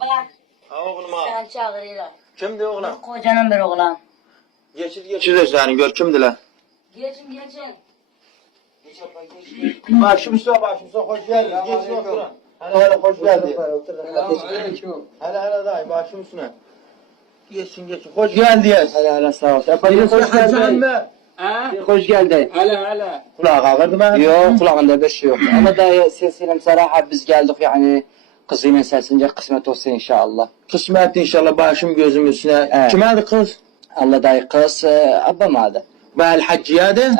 Bak, Oğlum ha. sen çağırıyorlar. Kimdi oğlum? Kocanın bir oğlan. Geçir de seni gör kimdiler. Geçin. Başımıza hoş geldin. Geçin oturun. Hele hoş geldin. Hele dayı başımızına. Geçin. Hoş geldiniz. Hele sağ ol. Efendim hoş geldin. Hoş geldin. Hele. Kulağı ağırdı mı? Yok kulağında bir şey yok. Ama da sesiyle saraha biz geldik yani kızıyla sesince kısmet olsun inşallah. Kısmet inşallah başım gözüm üstüne. Evet. Kime kız? Allah dayı kız abam adı. Bahal Hacciye de.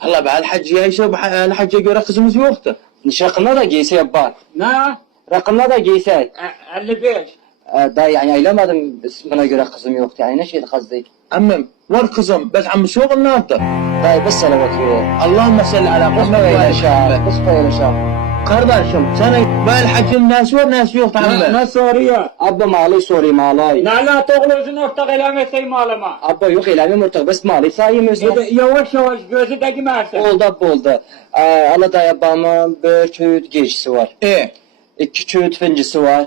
Allah Bahal Hacciye ise Bahal Hacciye göre kızımız yoktu. Rakımda da giyse yapar. Ne? Rakımda da giyse. 55. Dayı yani ayılamadım buna göre kızım yoktu yani ne şeydi kız değil. Emmim var kızım. Bes ammısı yok ne yaptı? Dayı biz sana bakıyor. Allahümme salli ala Kız paylaşa. Kız paylaşa. Kardeşim senin Bahal Hacciye'nin nesi var nesi yok tamam. Ne soruyor? Abba malı sorayım ağlay. Ne la toğluzun ortak elemeseyim ağlama. Abba yok eylemi ortak bes malı sayımız. Yavaş gözü de gimersin. Oldu abba oldu. Allah dayı abamın bir çöğüt geçisi var. İki çöğüt fincisi var.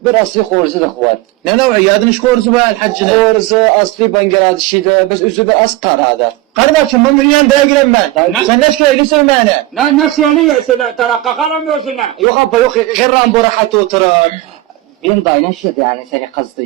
Bir asli korusu da var. Ne yadınış korusu Bahal Hacciye'de. Korusu asli bangeradişiydi. Biz üzü bir az karadı. Kardeşim ben dünyanın daha giren ben. Sen ne söylüyorsun beni? Ne söylüyorsun? Tarakka kalamıyorsun ha. Yok abba yok. Gırran bu rahat oturun. Benim dayına şey yani seni kızdı.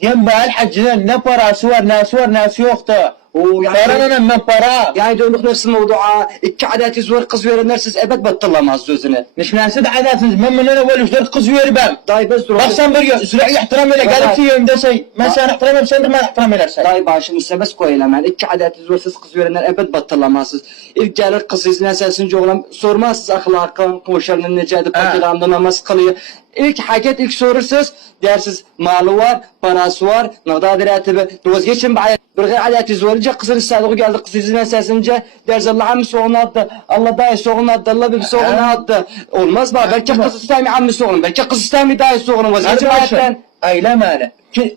Diyen Bahal Hacciye'de ne parası var nesi yoktu. Paranın ben para. Yani döndük nefsi mevdu'a. 2 adet var kız verenler siz ebed battılamaz sözünü. Mش ناسد عاداتنز من اول وش درت قزوير بام Dayı biz بس sen bir sürekli ihtiram ile gelip yiyeyim desen ben sana ihtiram edersen de ben ihtiram edersen. Dayı başımı sebes koyulamaz. 2 adet var siz kız verenler ebed battılamazsınız. İlk gelir kız izine sesini oğlan sormazsınız ahlakın, koşarının necədir, pakiranda namaz kılıyor. İlk haket ilk sorursunuz dersiz malı var, parası var, nağda diretibi. Vazgeçin bir adeti varınca kızın istedik geldi kız izine sesince ders Allah'ın soğunu attı. Allah dayı soğunu attı. Allah bir soğunu attı. Olmaz mı? Belki kız istemiyor ammi soğunu. Belki kız istemiyor dayı soğunu. Vazgeçin hayattan. Eyleme öyle.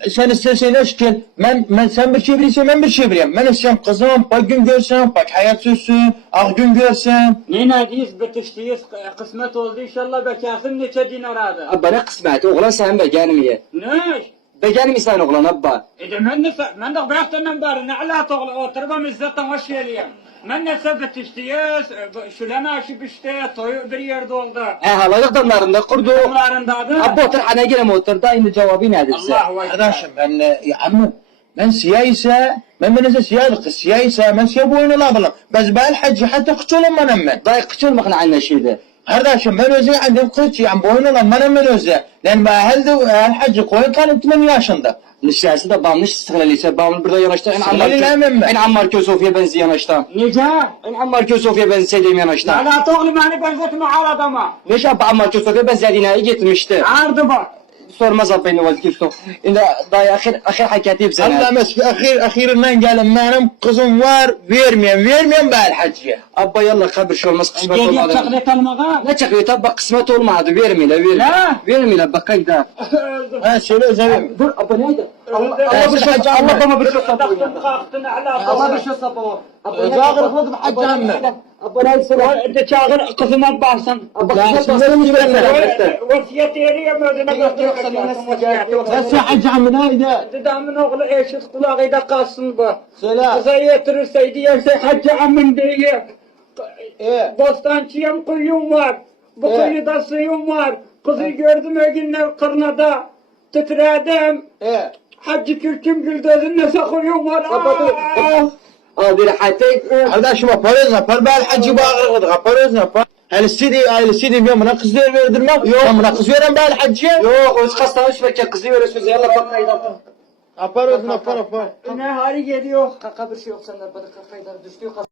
Sen istersen eşkil. Sen bir şey biliyorsan ben bir şey biliyorum. Ben istiyorum kızım bak gün görsen, bak hayat sürsün, ah gün görsen. Ne diyiz bitiştiyiz kısmet oldu inşallah bekarsın neçe dinar adı. Abba ne kısmeti oğlan sen beğenmiyor. Ne? Beğenmiyor sen oğlan abba. Ben de bıraktığından beri ne ala oturmam izzetten hoş geliyim. Ben ne bitiştiyiz, şulama aşıp işte toyu bir yerde oldu. Halalık damlarında kurdu. Onlarında adı. Abba otur hana girem otur da aynı cevabı nedir size? Allah Kardeşim ben ya amma ben siyah ise ben ise siyah ise ben siyah boyunu alabilirim. Biz Bahal Hacci hatta kıç olan ben. Dayı kıç olmakın aynı şeydi. Kardeşim ben özü annem kıç yani boyun olan ben özü. Lan Bahal Hacci koyun kanım 8 yaşında. Nişresi de bağımlı istiklaliyle bağımlı burada yanaşta en Ammar Kösofi'ye benziyor yanaşta. Nece? En Ammar Kösofi'ye benzediğim yanaşta. Ala toğlu beni benzetme al adama. Neşe Ammar Kösofi'ye benzediğine gitmişti. Ardı bak. Sormaz abba ne vazgeçti. Şimdi daha ahir hakiyeti bize. Allah meski ahirinden gelin benim kızım var vermeyen Bahal Hacci'ye. Abba yallah kabir şey olmaz kısmet Geliyor olmadı. çakret almağa. Ne çakıyor tabi kısmet olmadı vermeyle. Vermeyle bak kayda. Ha söyle özlemim. Dur abba neydi? Allah bana bir şey sapıyor. Kalktın ala. Allah bir şey sapıyor. Zahir kızım Hacci amme. Abba neydi sana? De çağır kızıma baksan. Abba kısmet Vasiyet eriye mödüne götürmek. Nasıl Hacci amme neydi? Dedamın oğlu eşit kulağıyla kalsın bu. Söyle. Kıza yetirirseydi yerse hacı amın diye. Bostancıyım kuyum var. Bu kuyuda suyum var. Kızı gördüm o günler kırnada. Titredim. Hacı Kürküm Güldöz'ün nese kuyum var. Abi rahatek. Kardeşim yaparız Bahal Hacci bağırır yaparız. Hele sidi ben buna kız verdirmem. Yok. Ben buna kız veren Bahal Hacci'ye. Yok öz kastamış belki kızı veriyorsunuz yallah bak kayda. Yaparız. Ne hali geliyor. Kaka bir şey yok senden bana kafayı düştüğü